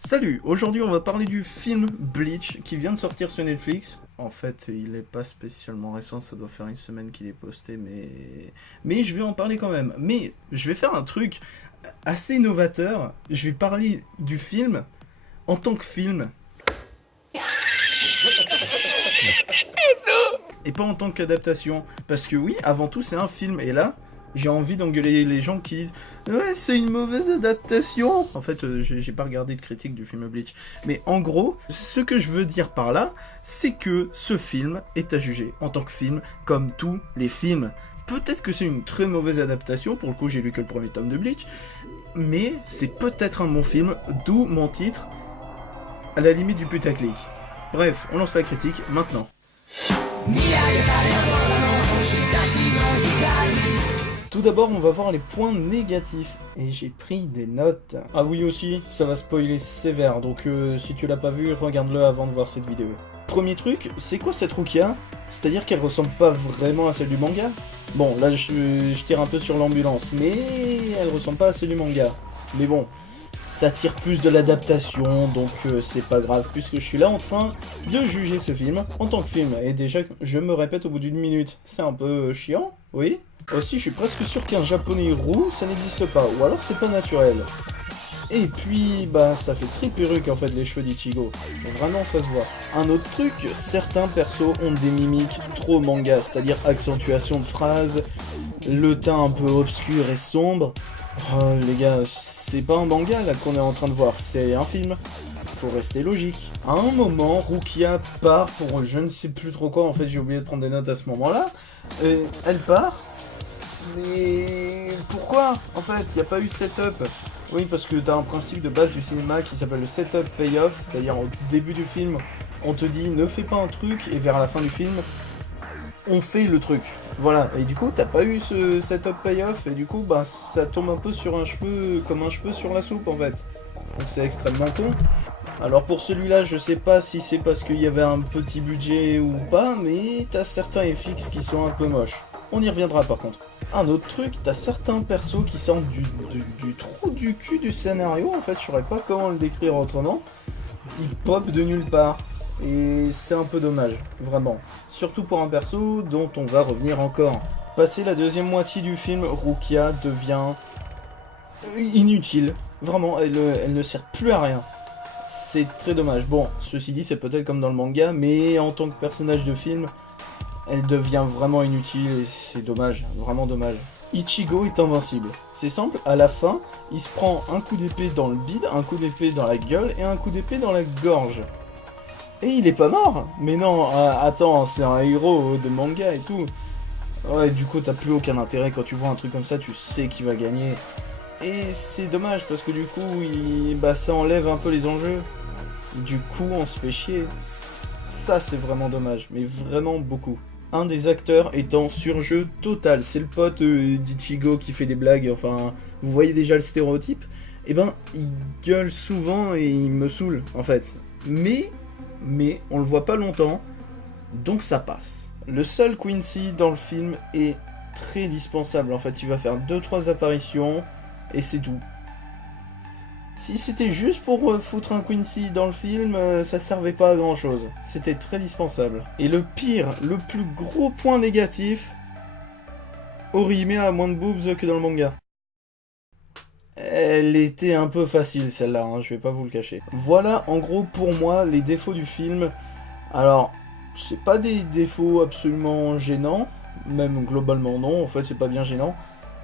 Salut, aujourd'hui on va parler du film Bleach qui vient de sortir sur Netflix. En fait, il est pas spécialement récent, ça doit faire une semaine qu'il est posté, mais je vais en parler quand même. Mais je vais faire un truc assez novateur, je vais parler du film en tant que film. Et pas en tant qu'adaptation. Parce que oui, avant tout c'est un film, et là, j'ai envie d'engueuler les gens qui disent ouais, c'est une mauvaise adaptation. En fait, j'ai pas regardé de critique du film Bleach. Mais en gros, ce que je veux dire par là, c'est que ce film est à juger en tant que film, comme tous les films. Peut-être que c'est une très mauvaise adaptation, pour le coup j'ai lu que le premier tome de Bleach, mais c'est peut-être un bon film, d'où mon titre, à la limite du putaclic. Bref, on lance la critique maintenant. Tout d'abord, on va voir les points négatifs, et j'ai pris des notes. Ah oui aussi, ça va spoiler sévère, donc si tu l'as pas vu, regarde-le avant de voir cette vidéo. Premier truc, c'est quoi cette Rukia? C'est-à-dire qu'elle ressemble pas vraiment à celle du manga? Bon, là je tire un peu sur l'ambulance, mais elle ressemble pas à celle du manga. Mais bon, ça tire plus de l'adaptation, donc c'est pas grave, puisque je suis là en train de juger ce film en tant que film. Et déjà, je me répète au bout d'une minute, c'est un peu chiant, oui? Aussi, je suis presque sûr qu'un japonais roux, ça n'existe pas, ou alors c'est pas naturel. Et puis, bah, ça fait très perruque en fait les cheveux d'Ichigo. Vraiment, ça se voit. Un autre truc, certains persos ont des mimiques trop manga, c'est-à-dire accentuation de phrases, le teint un peu obscur et sombre. Oh, les gars, c'est pas un manga là qu'on est en train de voir, c'est un film. Faut rester logique. À un moment, Rukia part pour je ne sais plus trop quoi, en fait j'ai oublié de prendre des notes à ce moment-là. Elle part. Mais pourquoi en fait il n'y a pas eu setup? Oui, parce que t'as un principe de base du cinéma qui s'appelle le setup payoff, c'est-à-dire au début du film, on te dit ne fais pas un truc, et vers la fin du film, on fait le truc. Voilà, et du coup t'as pas eu ce setup payoff, et du coup bah ça tombe un peu sur un cheveu, comme un cheveu sur la soupe en fait. Donc c'est extrêmement con. Alors pour celui-là, je sais pas si c'est parce qu'il y avait un petit budget ou pas, mais t'as certains FX qui sont un peu moches. On y reviendra par contre. Un autre truc, t'as certains persos qui sortent du trou du cul du scénario, en fait, je saurais pas comment le décrire autrement. Ils pop de nulle part, et c'est un peu dommage, vraiment. Surtout pour un perso dont on va revenir encore. Passé la deuxième moitié du film, Rukia devient inutile. Vraiment, elle ne sert plus à rien. C'est très dommage. Bon, ceci dit, c'est peut-être comme dans le manga, mais en tant que personnage de film, elle devient vraiment inutile et c'est dommage, vraiment dommage. Ichigo est invincible. C'est simple, à la fin, il se prend un coup d'épée dans le bide, un coup d'épée dans la gueule et un coup d'épée dans la gorge. Et il est pas mort. Mais non, attends, c'est un héros de manga et tout. Ouais, du coup, t'as plus aucun intérêt quand tu vois un truc comme ça, tu sais qu'il va gagner. Et c'est dommage parce que du coup, bah, ça enlève un peu les enjeux. Du coup, on se fait chier. Ça, c'est vraiment dommage, mais vraiment beaucoup. Un des acteurs est en surjeu total. C'est le pote d'Ichigo qui fait des blagues, enfin, vous voyez déjà le stéréotype. Et ben, il gueule souvent et il me saoule, en fait. Mais, on le voit pas longtemps, donc ça passe. Le seul Quincy dans le film est très dispensable, en fait. Il va faire 2-3 apparitions, et c'est tout. Si c'était juste pour foutre un Quincy dans le film, ça servait pas à grand chose. C'était très dispensable. Et le pire, le plus gros point négatif, Orihime a moins de boobs que dans le manga. Elle était un peu facile celle-là, hein, je vais pas vous le cacher. Voilà en gros pour moi les défauts du film. Alors, c'est pas des défauts absolument gênants, même globalement non, en fait c'est pas bien gênant.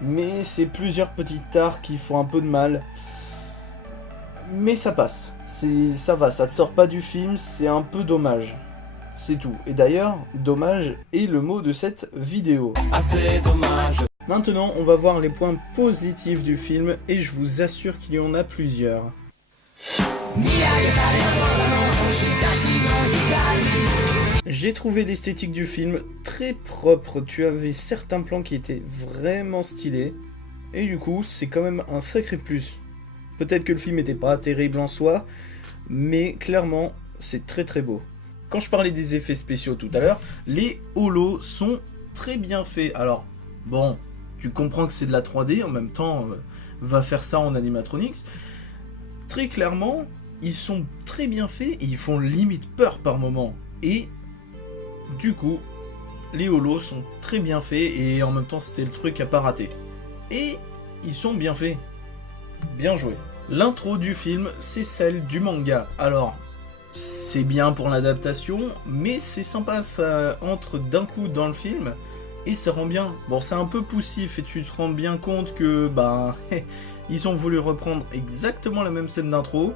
Mais c'est plusieurs petites tares qui font un peu de mal. Mais ça passe, ça va, ça te sort pas du film, c'est un peu dommage. C'est tout. Et d'ailleurs, dommage est le mot de cette vidéo. Assez dommage. Maintenant, on va voir les points positifs du film, et je vous assure qu'il y en a plusieurs. J'ai trouvé l'esthétique du film très propre, tu avais certains plans qui étaient vraiment stylés, et du coup, c'est quand même un sacré plus. Peut-être que le film n'était pas terrible en soi, mais clairement, c'est très très beau. Quand je parlais des effets spéciaux tout à l'heure, les holos sont très bien faits. Alors, bon, tu comprends que c'est de la 3D, en même temps, va faire ça en animatronics. Très clairement, ils sont très bien faits et ils font limite peur par moment. Et du coup, les holos sont très bien faits et en même temps c'était le truc à pas rater. Et ils sont bien faits. Bien joué. L'intro du film, c'est celle du manga. Alors, c'est bien pour l'adaptation, mais c'est sympa, ça entre d'un coup dans le film et ça rend bien. Bon, c'est un peu poussif et tu te rends bien compte que, bah, ils ont voulu reprendre exactement la même scène d'intro.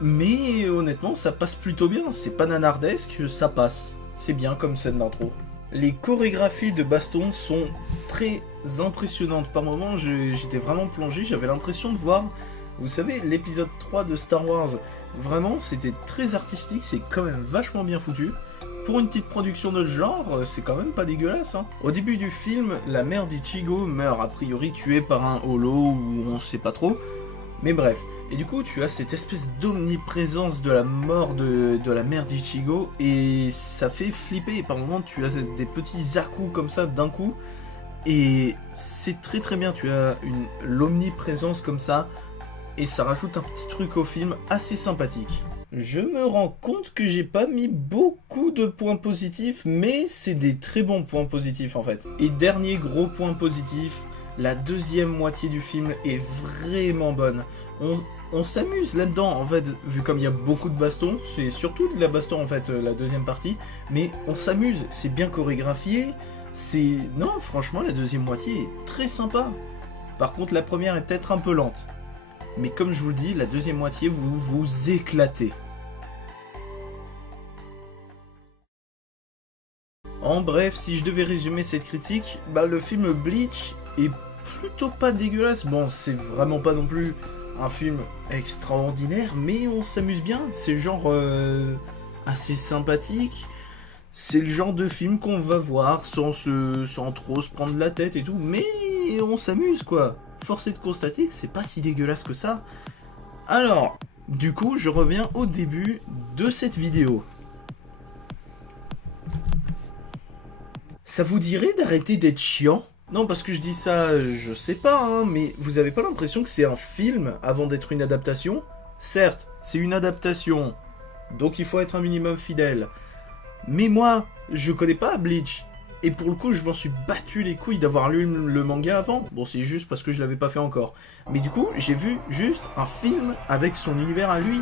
Mais honnêtement, ça passe plutôt bien. C'est pas nanardesque, ça passe. C'est bien comme scène d'intro. Les chorégraphies de baston sont très impressionnantes. Par moments, j'étais vraiment plongé. J'avais l'impression de voir, vous savez, l'épisode 3 de Star Wars. Vraiment, c'était très artistique. C'est quand même vachement bien foutu. Pour une petite production de ce genre, c'est quand même pas dégueulasse. Hein. Au début du film, la mère d'Ichigo meurt, a priori tuée par un holo ou on sait pas trop. Mais bref. Et du coup, tu as cette espèce d'omniprésence de la mort de la mère d'Ichigo et ça fait flipper. Et par moments, tu as des petits à-coups comme ça d'un coup et c'est très très bien. Tu as l'omniprésence comme ça et ça rajoute un petit truc au film assez sympathique. Je me rends compte que j'ai pas mis beaucoup de points positifs, mais c'est des très bons points positifs en fait. Et dernier gros point positif, la deuxième moitié du film est vraiment bonne. On s'amuse là-dedans, en fait, vu comme il y a beaucoup de baston, c'est surtout de la baston en fait, la deuxième partie, mais on s'amuse, c'est bien chorégraphié, c'est... Non, franchement, la deuxième moitié est très sympa. Par contre, la première est peut-être un peu lente. Mais comme je vous le dis, la deuxième moitié, vous vous éclatez. En bref, si je devais résumer cette critique, bah le film Bleach est plutôt pas dégueulasse. Bon, c'est vraiment pas non plus un film extraordinaire, mais on s'amuse bien. C'est genre assez sympathique. C'est le genre de film qu'on va voir sans trop se prendre la tête et tout, mais on s'amuse quoi. Force est de constater que c'est pas si dégueulasse que ça. Alors, du coup, je reviens au début de cette vidéo. Ça vous dirait d'arrêter d'être chiant ? Non, parce que je dis ça, je sais pas, hein, mais vous avez pas l'impression que c'est un film avant d'être une adaptation ? Certes, c'est une adaptation, donc il faut être un minimum fidèle. Mais moi, je connais pas Bleach. Et pour le coup, je m'en suis battu les couilles d'avoir lu le manga avant. Bon, c'est juste parce que je l'avais pas fait encore. Mais du coup, j'ai vu juste un film avec son univers à lui.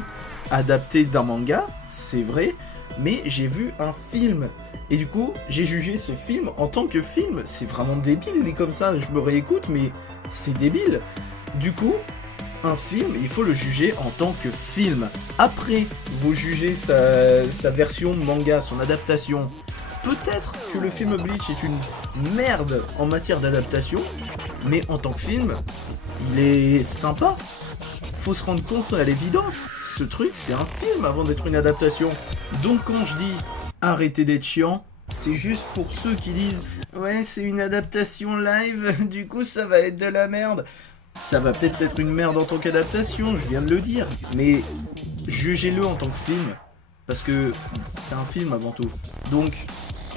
Adapté d'un manga, c'est vrai, mais j'ai vu un film. Et du coup, j'ai jugé ce film en tant que film. C'est vraiment débile, dit comme ça. Je me réécoute, mais c'est débile. Du coup, un film, il faut le juger en tant que film. Après, vous jugez sa version manga, son adaptation. Peut-être que le film Bleach est une merde en matière d'adaptation, mais en tant que film, il est sympa. Faut se rendre compte à l'évidence, ce truc c'est un film avant d'être une adaptation. Donc quand je dis arrêtez d'être chiant, c'est juste pour ceux qui disent ouais c'est une adaptation live, du coup ça va être de la merde. Ça va peut-être être une merde en tant qu'adaptation, je viens de le dire, mais jugez-le en tant que film, parce que c'est un film avant tout. Donc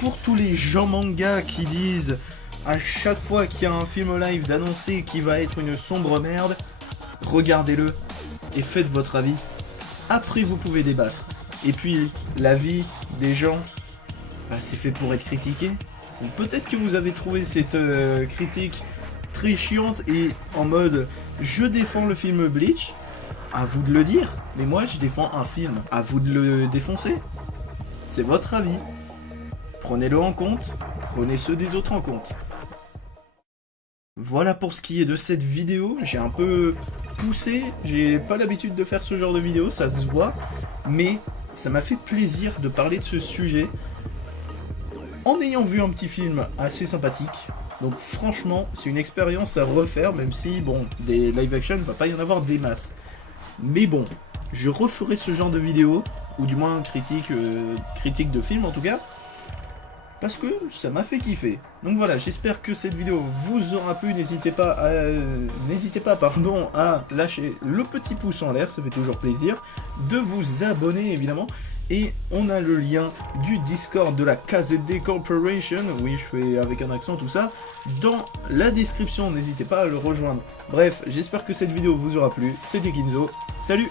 pour tous les gens manga qui disent à chaque fois qu'il y a un film live d'annoncer qu'il va être une sombre merde, regardez-le et faites votre avis. Après vous pouvez débattre. Et puis l'avis des gens, bah, c'est fait pour être critiqué. Donc peut-être que vous avez trouvé cette critique très chiante et en mode je défends le film Bleach. À vous de le dire. Mais moi je défends un film. À vous de le défoncer. C'est votre avis. Prenez-le en compte, prenez ceux des autres en compte. Voilà pour ce qui est de cette vidéo, j'ai un peu poussé, j'ai pas l'habitude de faire ce genre de vidéo, ça se voit, mais ça m'a fait plaisir de parler de ce sujet en ayant vu un petit film assez sympathique. Donc franchement, c'est une expérience à refaire, même si, bon, des live action, il va pas y en avoir des masses. Mais bon, je referai ce genre de vidéo, ou du moins critique de film en tout cas, parce que ça m'a fait kiffer. Donc voilà, j'espère que cette vidéo vous aura plu. N'hésitez pas à lâcher le petit pouce en l'air, ça fait toujours plaisir. De vous abonner évidemment. Et on a le lien du Discord de la KZD Corporation, oui je fais avec un accent tout ça, dans la description, n'hésitez pas à le rejoindre. Bref, j'espère que cette vidéo vous aura plu. C'était Kinzo, salut!